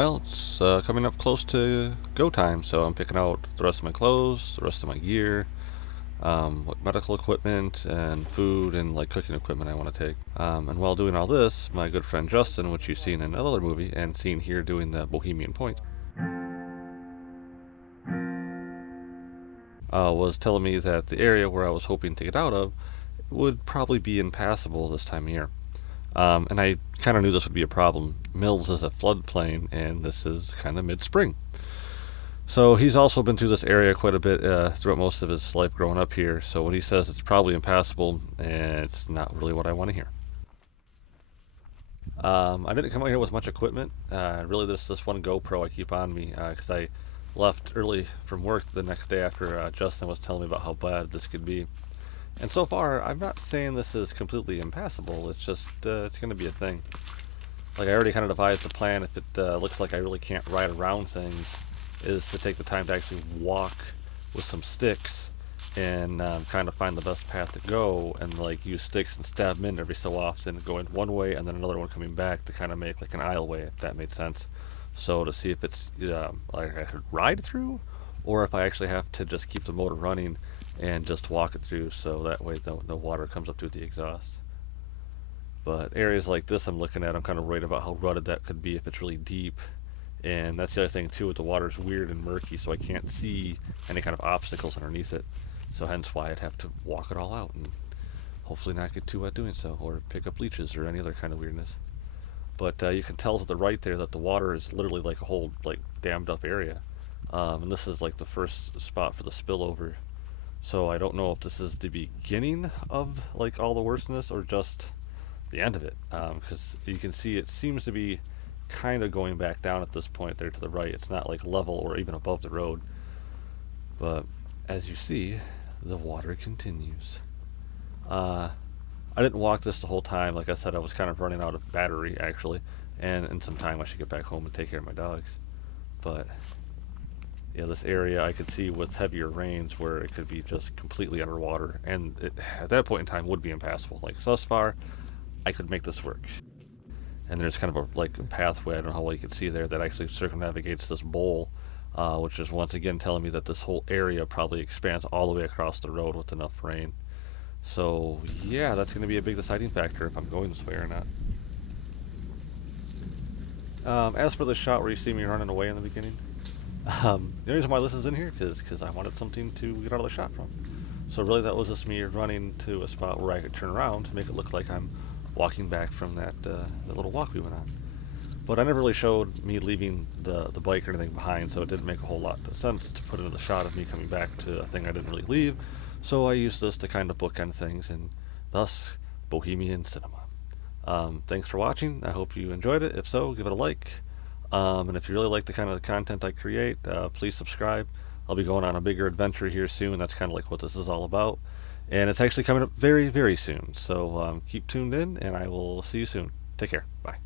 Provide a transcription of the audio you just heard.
Well, it's coming up close to go time, so I'm picking out the rest of my clothes, the rest of my gear, what medical equipment and food and like cooking equipment I want to take. And while doing all this, my good friend Justin, which you've seen in another movie and seen here doing the Bohemian Point, was telling me that the area where I was hoping to get out of would probably be impassable this time of year. And I kind of knew this would be a problem. Mills is a floodplain, and this is kind of mid-spring. So he's also been through this area quite a bit throughout most of his life growing up here. So when he says it's probably impassable, it's not really what I want to hear. I didn't come out here with much equipment. Really, this one GoPro I keep on me because I left early from work the next day after Justin was telling me about how bad this could be. And so far, I'm not saying this is completely impassable. It's just it's going to be a thing. Like I already kind of devised a plan. If it looks like I really can't ride around things, is to take the time to actually walk with some sticks and kind of find the best path to go, and like use sticks and stab them in every so often, going one way and then another one coming back to kind of make like an aisleway, if that made sense. So to see if it's like I could ride through, or if I actually have to just keep the motor running and just walk it through, so that way no water comes up through the exhaust. But areas like this I'm looking at, I'm kind of worried about how rutted that could be if it's really deep. And that's the other thing too, with the water's weird and murky, so I can't see any kind of obstacles underneath it. So hence why I'd have to walk it all out and hopefully not get too wet doing so, or pick up leeches or any other kind of weirdness. But you can tell to the right there that the water is literally like a whole like dammed up area. And this is like the first spot for the spillover. So I don't know if this is the beginning of like all the worstness or just the end of it, because you can see it seems to be kind of going back down at this point there to the right. It's not like level or even above the road, but as you see, the water continues. Uh, I didn't walk this the whole time. Like I said, I was kind of running out of battery actually, and in some time I should get back home and take care of my dogs. But yeah, this area I could see with heavier rains where it could be just completely underwater, and it, at that point in time would be impassable. Like so thus far, I could make this work. And there's kind of a like a pathway. I don't know how well you can see there that actually circumnavigates this bowl, which is once again telling me that this whole area probably expands all the way across the road with enough rain. So yeah, that's going to be a big deciding factor if I'm going this way or not. As for the shot where you see me running away in the beginning, the reason why this is in here is because I wanted something to get out of the shot from. So really, that was just me running to a spot where I could turn around to make it look like I'm walking back from that little walk we went on. But I never really showed me leaving the bike or anything behind, so it didn't make a whole lot of sense to put into the shot of me coming back to a thing I didn't really leave. So I used this to kind of bookend things, and thus Bohemian Cinema. Thanks for watching. I hope you enjoyed it. If so, give it a like. And if you really like the kind of content I create, please subscribe. I'll be going on a bigger adventure here soon. That's kind of like what this is all about. And it's actually coming up very, very soon. So keep tuned in, and I will see you soon. Take care. Bye.